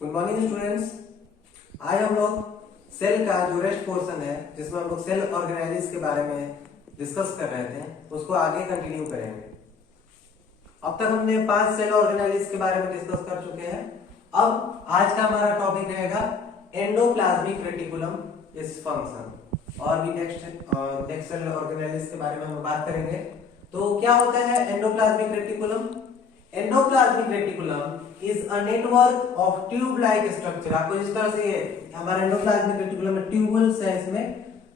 Good morning students. आज हम लोग सेल का जो रेस्ट पोर्शन है जिसमें हम लोग सेल ऑर्गेनाइजेस के बारे में डिस्कस कर रहे थे उसको आगे कंटिन्यू करेंगे। अब तक हमने 5 सेल ऑर्गेनाइजेस के बारे में डिस्कस कर चुके हैं। अब आज का हमारा टॉपिक रहेगा एंडोप्लाज्मिक रेटिकुलम इस फंक्शन और भी नेक्स्ट सेल ऑर्गेनाइजेस के बारे में हम बात करेंगे। तो क्या होता है endoplasmic reticulum? Endoplasmic reticulum is a network of tube-like structure। आपको जिस तरह से हमारे एंडोप्लाज्मिक रेटिकुलम में ट्यूबल्स है, इसमें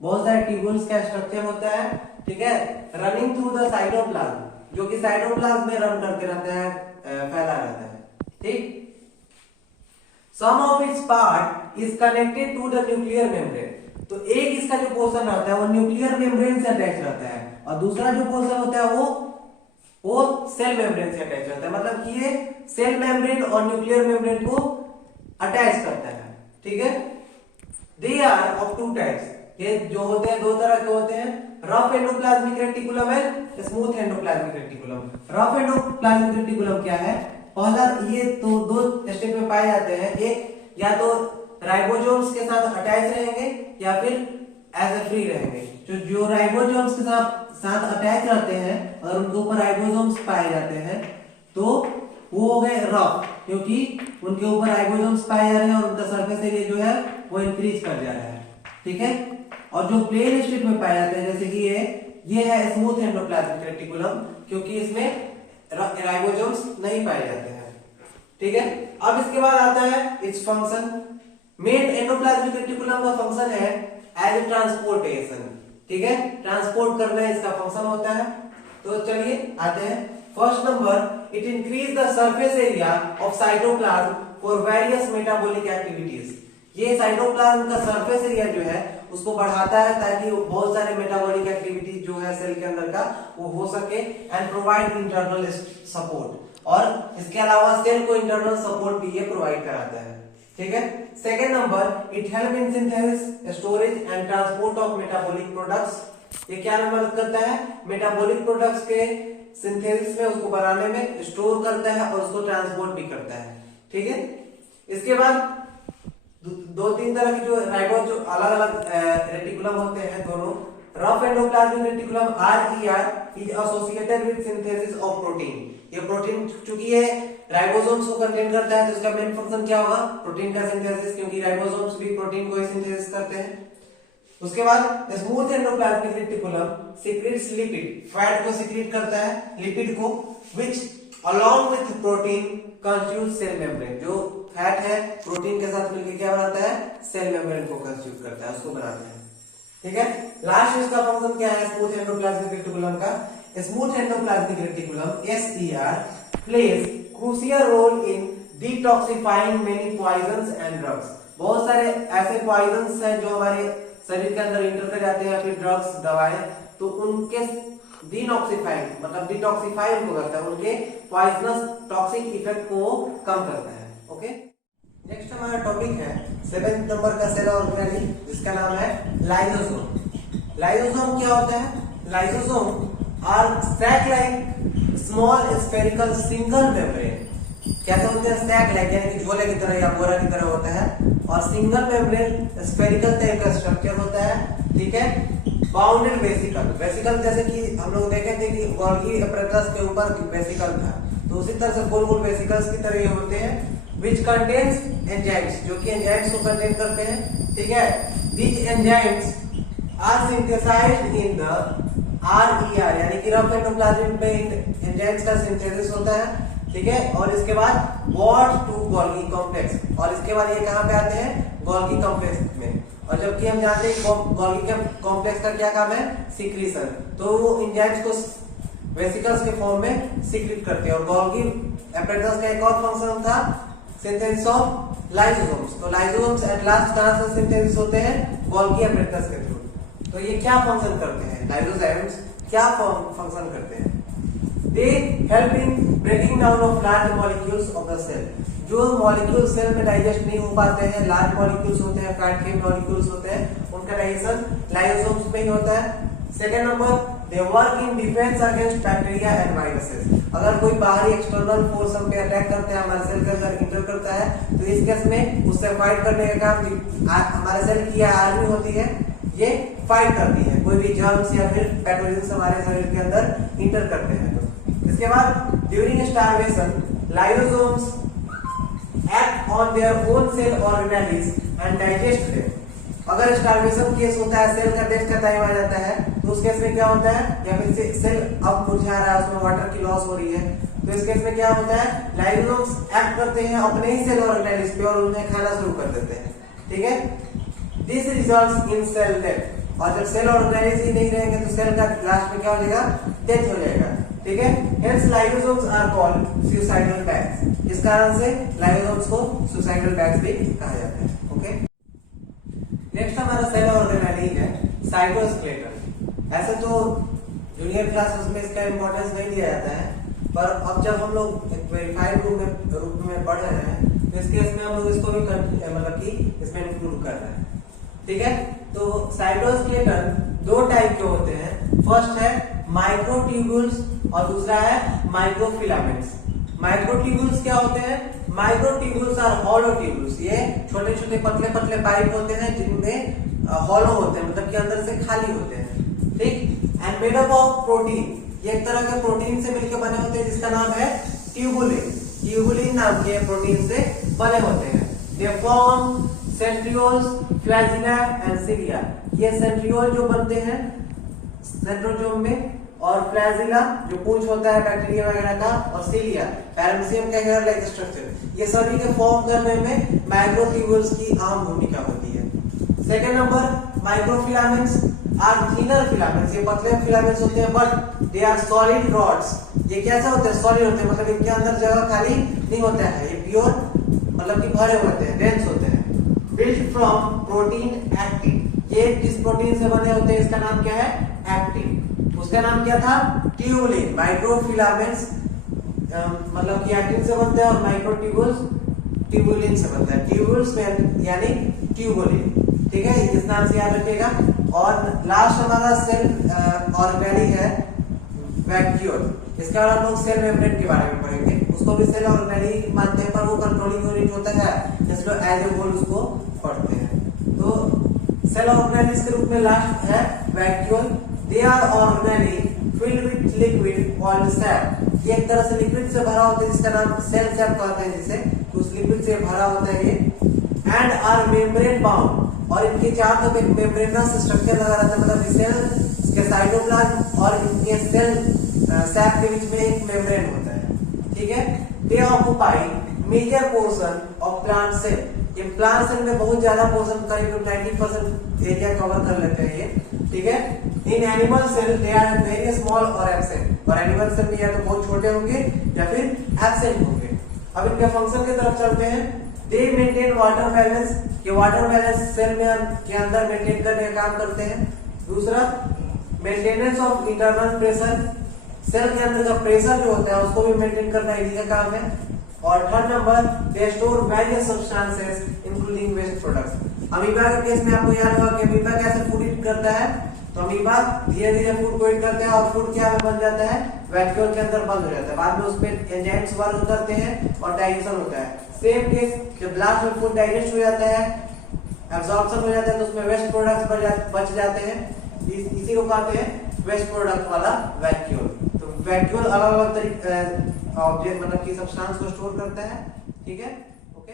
बहुत सारे ट्यूबल्स का स्ट्रक्चर होता है, ठीक है, रनिंग थ्रू द साइटोप्लाज्म, जो कि साइटोप्लाज्म में रन करते रहता है, फैला रहता है, ठीक। Some of its part is connected to the nuclear membrane. तो एक इसका जो पोर्शन रहता है वो न्यूक्लियर मेम्ब्रेन से अटैच रहता है और दूसरा जो पोर्शन होता है वो सेल मेम्ब्रेन से अटैच रहता है। मतलब कि ये सेल मेम्ब्रेन और न्यूक्लियर मेम्ब्रेन को अटैच करता है, ठीक है। They are of two types. ये जो होते हैं दो तरह के होते हैं, rough endoplasmic reticulum and smooth endoplasmic reticulum. Rough endoplasmic reticulum क्या है? पहला ये तो दो स्टेप में पाए जाते हैं, एक या तो राइबोसोम्स के साथ अटैच रहेंगे या फिर एज ए फ्री रहेंगे। जो राइबोसोम्स के साथ अटैच रहते हैं और उनके ऊपर राइबोसोम्स पाए जाते हैं तो वो हो गए रफ, क्योंकि उनके ऊपर राइबोसोम्स पाए जा रहे हैं और उनका सरफेस एरिया जो है वो इंक्रीज कर जा रहा है, ठीक है। और जो प्लेन स्टेट में पाए जाते हैं जैसे कि ये है स्मूथ एंडोप्लाज्मिक रेटिकुलम, क्योंकि इसमें राइबोसोम्स नहीं पाए जाते हैं, ठीक है। अब इसके बाद आता है its function. Main endoplasmic reticulum का फंक्शन है एज ट्रांसपोर्टेशन, ठीक है, ट्रांसपोर्ट करना इसका फंक्शन होता है। तो चलिए आते हैं। First number, it increase the surface area of cytoplasm for various metabolic activities. ये साइटोप्लाज्म का सरफेस एरिया जो है उसको बढ़ाता है ताकि बहुत सारे मेटाबॉलिक एक्टिविटी जो है सेल के अंदर का वो हो सके एंड प्रोवाइड इंटरनल सपोर्ट। और इसके अलावा सेल को इंटरनल सपोर्ट भी ये प्रोवाइड कराता है, ठीक है। Second number, it help in synthesis, storage and transport of metabolic products. ये क्या मदद करता है? मेटाबॉलिक प्रोडक्ट्स के सिंथेसिस में, उसको बनाने में, स्टोर करता है और उसको ट्रांसपोर्ट भी करता है, ठीक है। इसके बाद दो तीन तरह की जो राइबोस जो अलग अलग रेटिकुलम होते हैं दोनों। Rough endoplasmic reticulum RER is associated with synthesis of protein. ये प्रोटीन चूंकि ये राइबोसोम्स को कंटेन करता है तो इसका मेन फंक्शन क्या होगा? प्रोटीन का सिंथेसिस, क्योंकि राइबोसोम्स भी प्रोटीन को ही सिंथेसिस करते हैं। उसके बाद smooth endoplasmic reticulum secretes lipid, fat को सीक्रेट करता है, लिपिड को, which along with protein constitute cell membrane. जो फैट है प्रोटीन के साथ मिलकर क्या बनाता है? सेल मेम्ब्रेन को कंस्टिट्यूट करता है, उसको बनाता है, ठीक है। लास्ट इसका फंक्शन क्या है स्मूथ एंडोप्लाज्मिक रेटिकुलम का? Smooth endoplasmic reticulum SER plays crucial role in detoxifying many poisons and drugs। बहुत सारे ऐसे पॉइजन्स हैं जो हमारे शरीर के अंदर इंटर कर जाते हैं या फिर ड्रग्स, दवाएं, तो उनके डिटॉक्सिफाइंग मतलब डिटॉक्सिफाई उनको करता है, उनके पॉइजनस टॉक्सिक इफेक्ट को कम करता है, ओके। नेक्स्ट हमारा टॉपिक है 7th नंबर का सेल ऑर्गेनाइजेशन जिसका नाम है लाइसोसोम। लाइसोसोम क्या होता है? Lysosome are sac like small spherical single membrane. कैसे होते हैं? सैक लाइक यानी कि झोले की तरह या बोरा की तरह होता है और सिंगल मेम्ब्रेन स्फेरिकल टाइप का स्ट्रक्चर होता है, ठीक है। बाउंडेड वेसिकल, वेसिकल जैसे कि हम लोग देखे थे कि गोल्गी एपरेटस के ऊपर वेसिकल था, तो उसी तरह से गोल गोल वेसिकल्स की तरह ये होते हैं। which contains enzymes, जो कि एंजाइम्स को कंटेन करते हैं, ठीक है। these enzymes are synthesized in the RER यानी कि रफ एंडोप्लाज्म में एंजाइम्स का सिंथेसिस होता है, ठीक है। और इसके बाद brought to गोल्गी कॉम्प्लेक्स, और इसके बाद ये कहां पे आते हैं? गोल्गी कॉम्प्लेक्स में। और जबकि हम जानते हैं गोल्गी कॉम्प्लेक्स का क्या काम है? सीक्रेशन। तो वो एंजाइम्स को वेसिकल्स के फॉर्म में सीक्रेट करते हैं। और गोल्गी एपरेटस का एक और फंक्शन था सिंथेसिस ऑफ लाइसोसोम्स। तो लाइसोसोम्स एट लास्ट कहां से सिंथेसिस होते हैं? गोल्गी एपरेटस के थ्रू। तो ये क्या फंक्शन करते हैं? लाइसोसोम्स क्या फंक्शन करते हैं? They help in breaking down of large molecules of the cell. जो मॉलिक्यूल सेल में डाइजेस्ट नहीं हो पाते हैं, लार्ज मॉलिक्यूल्स होते हैं, फैट के मॉलिक्यूल्स होते हैं, उनका डाइजेशन लाइसोसोम्स में ही होता है। Second number, they work in defence against bacteria and viruses. अगर कोई बाहरी एक्सटर्नल फोर्स हम पे अटैक करते हैं, हमारे सेल के अंदर इंटर करता है, तो इस केस में उससे फाइट करने का काम हमारे सेल की आर्मी होती है, ये फाइट करती है कोई भी जर्म्स या फिर पैथोजेंस हमारे शरीर के अंदर इंटर करते हैं। तो इसके बाद during starvation lysosomes act on their own cell organelles and digest them. अगर स्टार्वेशन केस होता है, सेल का डेथ का टाइम आ जाता है, तो उस केस में क्या होता है, या फिर सेल अब मुरझा रहा है, उसमें वाटर की लॉस हो रही है, तो इस केस में क्या होता है, लाइसोसोम्स एक्ट करते हैं अपने ही सेल ऑर्गेनेलिज पे और उन्हें खाना शुरू कर देते हैं। ठीक है, this results in cell death. और जब सेल ऑर्गेनेलिज ही नहीं रहेंगे तो सेल का लास्ट में क्या हो जाएगा, डेथ हो जाएगा। ठीक है, hence lysosomes are called suicidal bags. इस कारण से लाइसोसोम्स को सुसाइडल बैग्स भी कहा जाता है। ओके, नेक्स्ट हमारा सेल ऑर्गेनेली है साइटोस्केलेटन। ऐसे तो जूनियर क्लासेस में इसका इंपॉर्टेंस नहीं दिया जाता है, पर अब जब हम लोग एक वेरीफाइड रूप में पढ़ रहे हैं, तो इस केस में हम लोग इसको भी मतलब कि इसमें इंक्लूड कर रहे हैं। ठीक है, तो साइटोस्केलेटन दो टाइप के होते हैं। फर्स्ट है माइक्रोट्यूब्यूल्स और दूसरा है माइक्रोफिलामेंट्स। माइक्रोट्यूब्यूल्स क्या होते हैं, माइक्रोट्यूब्यूल्स आर हॉलो ट्यूब्यूल्स। ये छोटे छोटे पतले पतले पाइप होते हैं जिनमें हॉलो होते हैं, मतलब कि अंदर से खाली होते हैं। ठीक, and made up of protein. ये एक तरह के प्रोटीन से मिलकर बने होते हैं जिसका नाम है ट्यूबुलिन। ट्यूबुलिन नाम के प्रोटीन से बने होते हैं। They form centrioles, flagella and cilia. ये सेंट्रियोल जो बनते हैं सेंट्रोजोम में, और फ्लैजिला जो पूंछ होता है बैक्टीरिया वगैरह का, और सिलिया पैरामीशियम का हेयर लाइक स्ट्रक्चर, ये सभी के फॉर्म करने में माइक्रोट्यूब्यूल्स की अहम भूमिका होती है। Second number microfilaments are thinner filaments. ये पतले फिलामेंट्स होते हैं but they are solid rods. ये कैसे होते हैं, सॉलिड होते हैं, मतलब इनके अंदर जगह खाली नहीं होता है, ये प्योर मतलब कि भरे होते हैं, डेंस होते हैं। Built from protein actin. ये किस प्रोटीन से बने होते हैं, इसका नाम क्या है, एक्टिन। उसका नाम क्या था, ट्यूबुलिन। माइक्रोफिलामेंट्स मतलब कि एक्टिन से बनते हैं और माइक्रोट्यूब्यूल्स ट्यूबुलिन से बनता है। ट्यूब्यूल्स में यानी ट्यूबुलिन। ठीक है, इस नाम से याद रखिएगा। और लास्ट हमारा सेल ऑर्गेनेली है वैक्यूल। इसके बाद हम लोग सेल मेम्ब्रेन के बारे में पढ़ेंगे। उसको भी सेल ऑर्गेनेली मानते हैं, पर वो कंट्रोलिंग यूनिट होता है, इसलिए एज ए होल उसको पढ़ते हैं। तो सेल ऑर्गेनेली के रूप में लास्ट है vacuole. They are organelle filled with liquid called sap. ये एक तरह से लिक्विड से भरा होता है जिसका नाम सेल सैप कहते हैं, जिसे उस लिक्विड से भरा होता है ये। And are membrane bound. और इनके चारों तरफ एक मेम्ब्रेनस स्ट्रक्चर लगा रहता है, मतलब सेल के साइटोप्लाज्म और इनके सेल सैप के बीच में एक मेम्ब्रेन होता है। ठीक है, they occupy major portion of plant cell. ये प्लांट सेल में बहुत ज्यादा पोर्शन, करीब 90% एरिया कवर कर लेते हैं ये। ठीक है, in animal cell they are very small और एब्सेंट। और एनिमल सेल में या तो बहुत छोटे होंगे या फिर एब्सेंट होंगे। अब इनके फंक्शन की तरफ चलते हैं। दे मेंटेन वाटर बैलेंस। ये वाटर बैलेंस सेल में के अंदर मेंटेन करने का काम करते हैं। दूसरा, maintenance of internal pressure. Cell के अंदर का प्रेशर जो होता है उसको भी मेंटेन करना इसी का काम है। और third number, they store various substances including waste products. Amoeba के केस में आपको याद होगा कि अमीबा कैसे फूड ईट करता है, तो अमीबा धीरे धीरे फूड को ईट करते हैं और फूड क्या बन जाता है, वैक्यूल के अंदर बंद हो जाता है। बाद में उस पर एंजाइम्स वर्क करते हैं और डाइजेशन होता है। सेम केस, जब लास्ट में फूड डाइजेस्ट हो जाता है, एब्जॉर्प्शन हो जाता है, तो उसमें वेस्ट प्रोडक्ट्स बच जाते हैं। इसी को कहते हैं वेस्ट प्रोडक्ट वाला वैक्यूल। तो वैक्यूल अलग अलग तरीके ऑब्जेक्ट मतलब कि सब्सटेंस को स्टोर करता है। ठीक है, ओके।